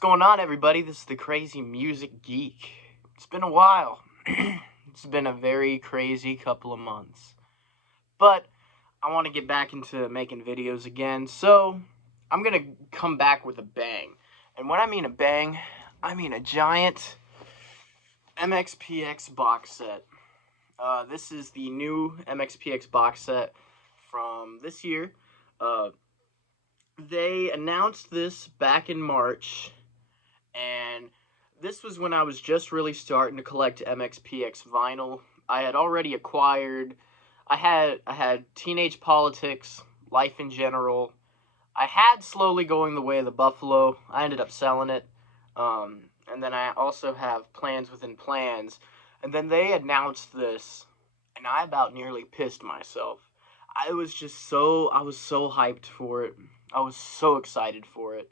going on, everybody? This is the Crazy Music Geek. It's been a while. It's been a very crazy couple of months. But I want to get back into making videos again, so I'm going to come back with a bang. And when I mean a bang, I mean a giant MxPx box set. This is the new MxPx box set from this year. They announced this back in March, and this was when I was just really starting to collect MxPx vinyl. I had already acquired, I had Teenage Politics, Life in General. I had Slowly Going the Way of the Buffalo. I ended up selling it. And then I also have Plans Within Plans. And then they announced this, and I about nearly pissed myself. I was so hyped for it. I was so excited for it.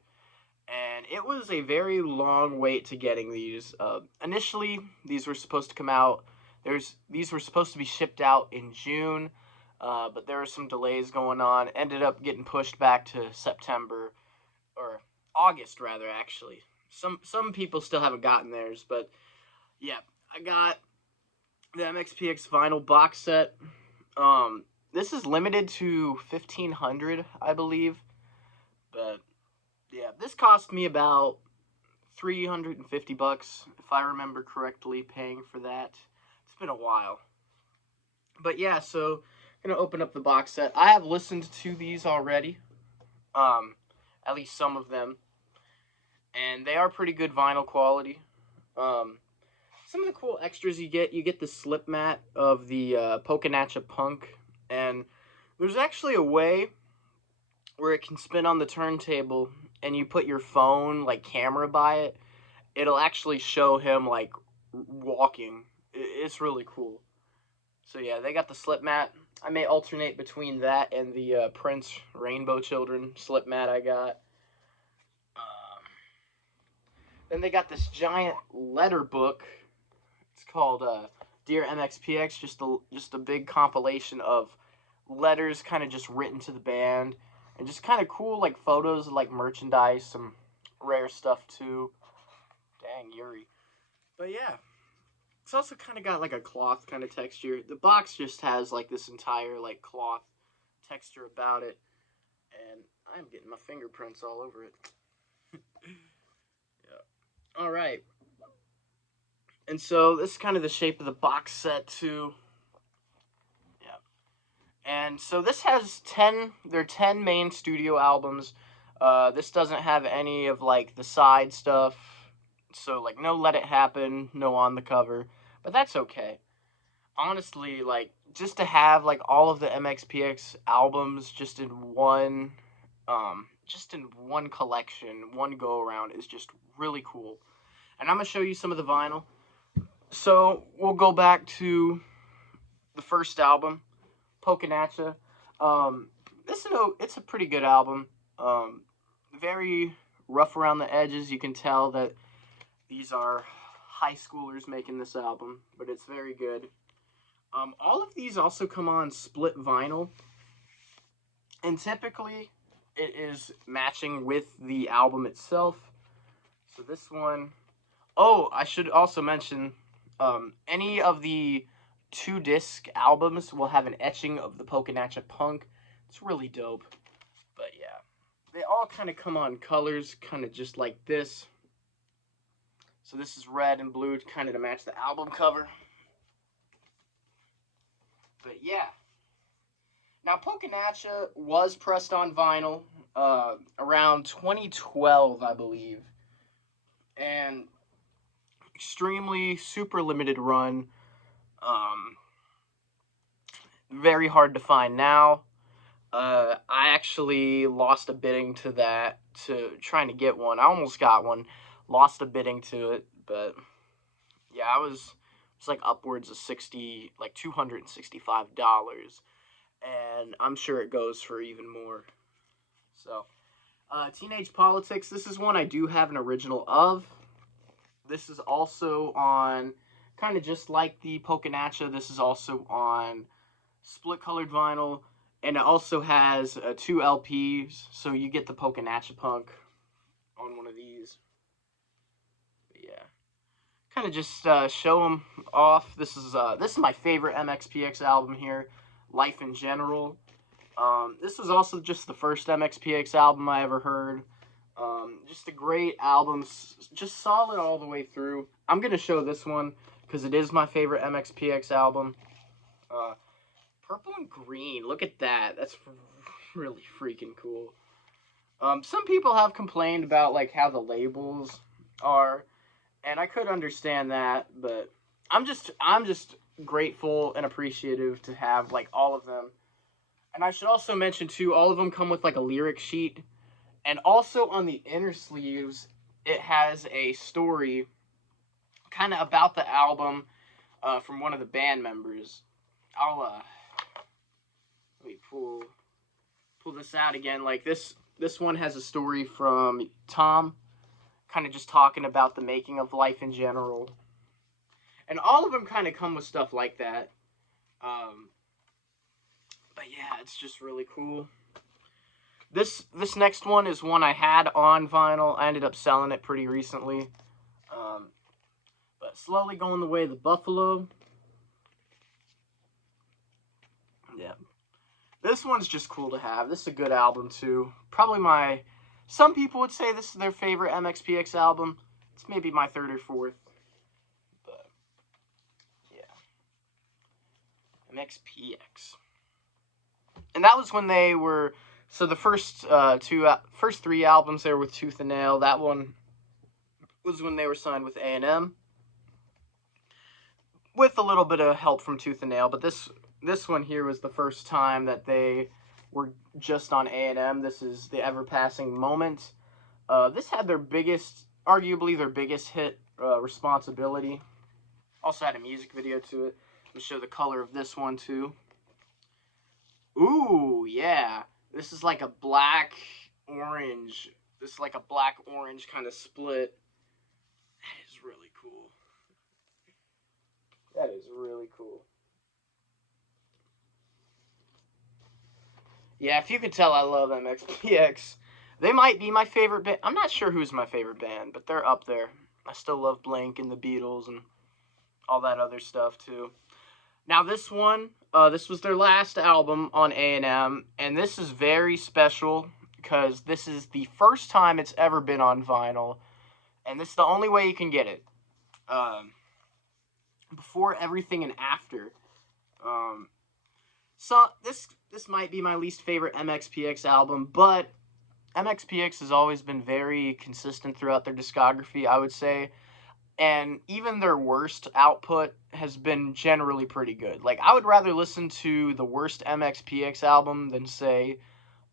And it was a very long wait to getting these. Initially, these were supposed to come out. These were supposed to be shipped out in June, but there were some delays going on. Ended up getting pushed back to September, or August rather. Actually, some people still haven't gotten theirs, but yeah, I got the MxPx vinyl box set. This is limited to 1,500, I believe, but yeah, this cost me about $350, if I remember correctly, paying for that. It's been a while. But yeah, so I'm gonna open up the box set. I have listened to these already, at least some of them, and they are pretty good vinyl quality. Some of the cool extras you get the slip mat of the Pocanatcha Punk, and there's actually a way where it can spin on the turntable, and you put your phone like camera by it. It'll actually show him like walking. It's really cool. So yeah, they got the slip mat. I may alternate between that and the Prince Rainbow Children slip mat I got. Then they got this giant letter book. It's called Dear MxPx, just a big compilation of letters kind of just written to the band, and just kind of cool like photos of like merchandise, some rare stuff too. Dang, Yuri. But yeah, it's also kind of got like a cloth kind of texture. The box just has like this entire like cloth texture about it, and I'm getting my fingerprints all over it. Yeah. All right. And so this is kind of the shape of the box set too. Yeah. And so this has 10, there are 10 main studio albums. This doesn't have any of like the side stuff. So like no Let It Happen, no On the Cover, but that's okay. Honestly, like just to have like all of the MxPx albums just in one collection, one go around is just really cool. And I'm going to show you some of the vinyl. So, we'll go back to the first album, Pocanatcha. It's a pretty good album. Very rough around the edges. You can tell that these are high schoolers making this album, but it's very good. All of these also come on split vinyl, and typically it is matching with the album itself. So this one, oh, I should also mention, any of the 2-disc albums will have an etching of the Pocanatcha Punk. It's really dope. But yeah, they all kind of come on colors, kind of just like this. So this is red and blue, kind of to match the album cover. But yeah. Now, Pocanatcha was pressed on vinyl around 2012, I believe. And extremely, super limited run. Very hard to find now. I actually lost a bidding to that, to trying to get one. I almost got one. Lost a bidding to it, but yeah, it's like upwards of $265. And I'm sure it goes for even more. So, Teenage Politics, this is one I do have an original of. This is also on, kind of just like the Pocanatcha, this is also on split colored vinyl, and it also has 2 LPs, so you get the Pocanatcha Punk on one of these. Yeah, kind of just show them off. This is my favorite MxPx album here, Life in General. This was also just the first MxPx album I ever heard. Just a great album, just solid all the way through. I'm gonna show this one because it is my favorite MxPx album. Uh, Purple and green, look at that. That's really freaking cool. Some people have complained about like how the labels are, and I could understand that, but I'm just grateful and appreciative to have like all of them. And I should also mention too, all of them come with like a lyric sheet, and also on the inner sleeves, it has a story kind of about the album from one of the band members. Let me pull this out again. Like this one has a story from Tom, kind of just talking about the making of Life in General, and all of them kind of come with stuff like that. But yeah, it's just really cool. This next one is one I had on vinyl. I ended up selling it pretty recently. But slowly going the way of the buffalo. Yeah. This one's just cool to have. This is a good album too. Probably some people would say this is their favorite MxPx album. It's maybe my third or fourth. But yeah. MxPx. And that was when they were, so the first three albums they were with Tooth and Nail. That one was when they were signed with A&M, with a little bit of help from Tooth and Nail. But this one here was the first time that they were just on A&M. This is the Ever Passing Moment. This had arguably their biggest hit, Responsibility. Also had a music video to it. I'll show the color of this one too. Ooh, yeah. This is like a black-orange. This is like a black-orange kind of split. That is really cool. That is really cool. Yeah, if you could tell, I love MxPx. They might be my favorite band. I'm not sure who's my favorite band, but they're up there. I still love Blink and the Beatles and all that other stuff, too. Now, this one, this was their last album on A&M, and this is very special because this is the first time it's ever been on vinyl, and this is the only way you can get it. Before, Everything, and After. So this might be my least favorite MxPx album, but MxPx has always been very consistent throughout their discography, I would say. And even their worst output has been generally pretty good. Like, I would rather listen to the worst MxPx album than, say,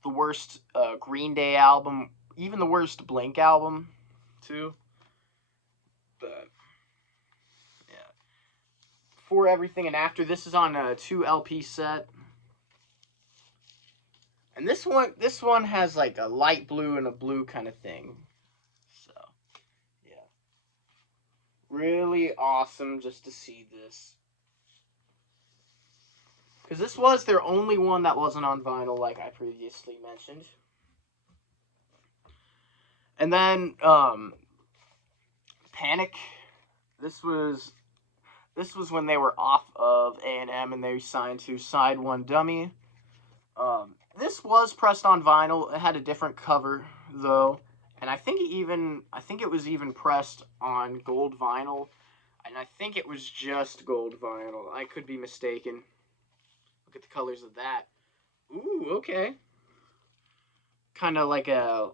the worst Green Day album, even the worst Blink album, too. But, yeah. For Everything and After, this is on a 2 LP set. And this one has, like, a light blue and a blue kind of thing. Really awesome just to see this. Because this was their only one that wasn't on vinyl, like I previously mentioned. And then, Panic. This was when they were off of A&M and they signed to Side One Dummy. This was pressed on vinyl. It had a different cover, though. And I think it was even pressed on gold vinyl, and I think it was just gold vinyl. I could be mistaken. Look at the colors of that. Ooh, okay. Kind of like an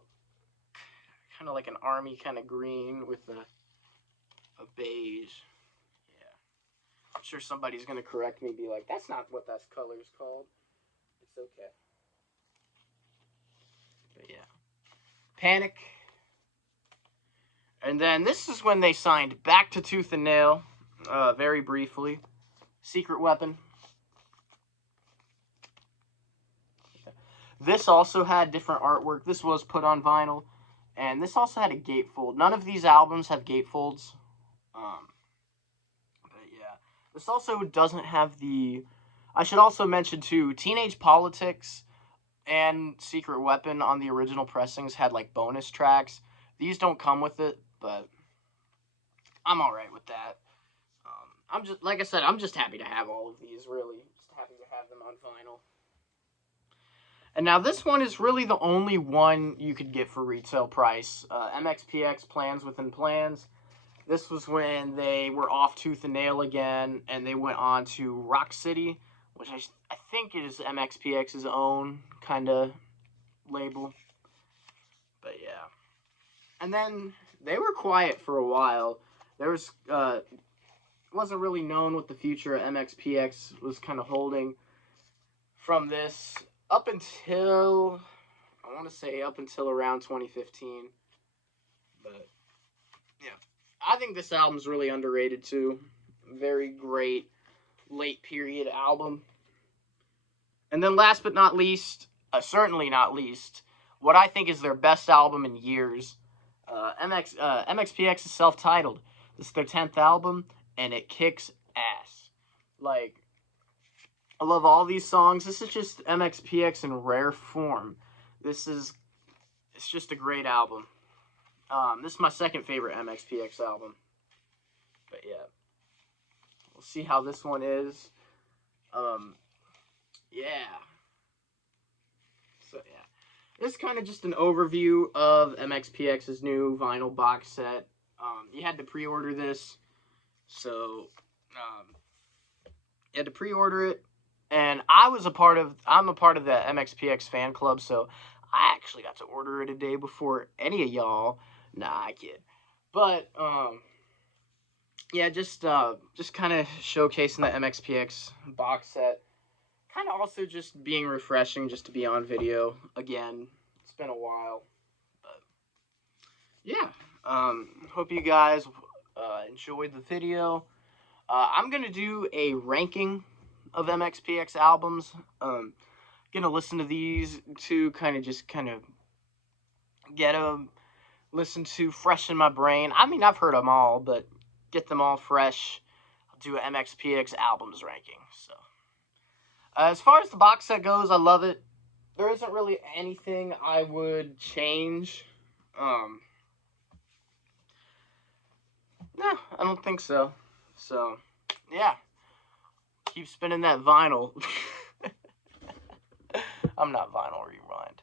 army kind of green with a beige. Yeah. I'm sure somebody's gonna correct me and be like, "That's not what that color's called." It's okay. But yeah. Panic. And then this is when they signed back to Tooth and Nail, very briefly. Secret Weapon. This also had different artwork. This was put on vinyl. And this also had a gatefold. None of these albums have gatefolds. But yeah. This also doesn't have the... I should also mention, too, Teenage Politics and Secret Weapon on the original pressings had, like, bonus tracks. These don't come with it, but I'm all right with that. I'm just, like I said, I'm just happy to have all of these. Really, just happy to have them on vinyl. And now this one is really the only one you could get for retail price. MxPx Plans Within Plans. This was when they were off tooth and nail again, and they went on to Rock City, which I think is MxPx's own kind of label. But yeah. And then they were quiet for a while. There was wasn't really known what the future of MxPx was kind of holding from this up until, I want to say up until around 2015. But yeah, I think this album's really underrated too. Very great late period album. And then last but not least, certainly not least, what I think is their best album in years. MxPX is self-titled. This is their 10th album, and it kicks ass. Like, I love all these songs. This is just MxPX in rare form. It's just a great album. This is my second favorite MxPX album. But yeah, we'll see how this one is. Yeah. So yeah, this is kind of just an overview of MxPX's new vinyl box set. You had to pre-order this, so you had to pre-order it, and I'm a part of the MxPX fan club, so I actually got to order it a day before any of y'all. Nah, I kid. But yeah, just kind of showcasing the MxPX box set. Kind of also just being refreshing just to be on video again. It's been a while, but yeah. Hope you guys enjoyed the video. I'm gonna do a ranking of MxPX albums. Gonna listen to these two, kind of get them, listen to fresh in my brain. I mean, I've heard them all, but get them all fresh. I'll do an MxPX albums ranking. So, as far as the box set goes, I love it. There isn't really anything I would change. No, I don't think so. So, yeah. Keep spinning that vinyl. I'm not Vinyl Rewind.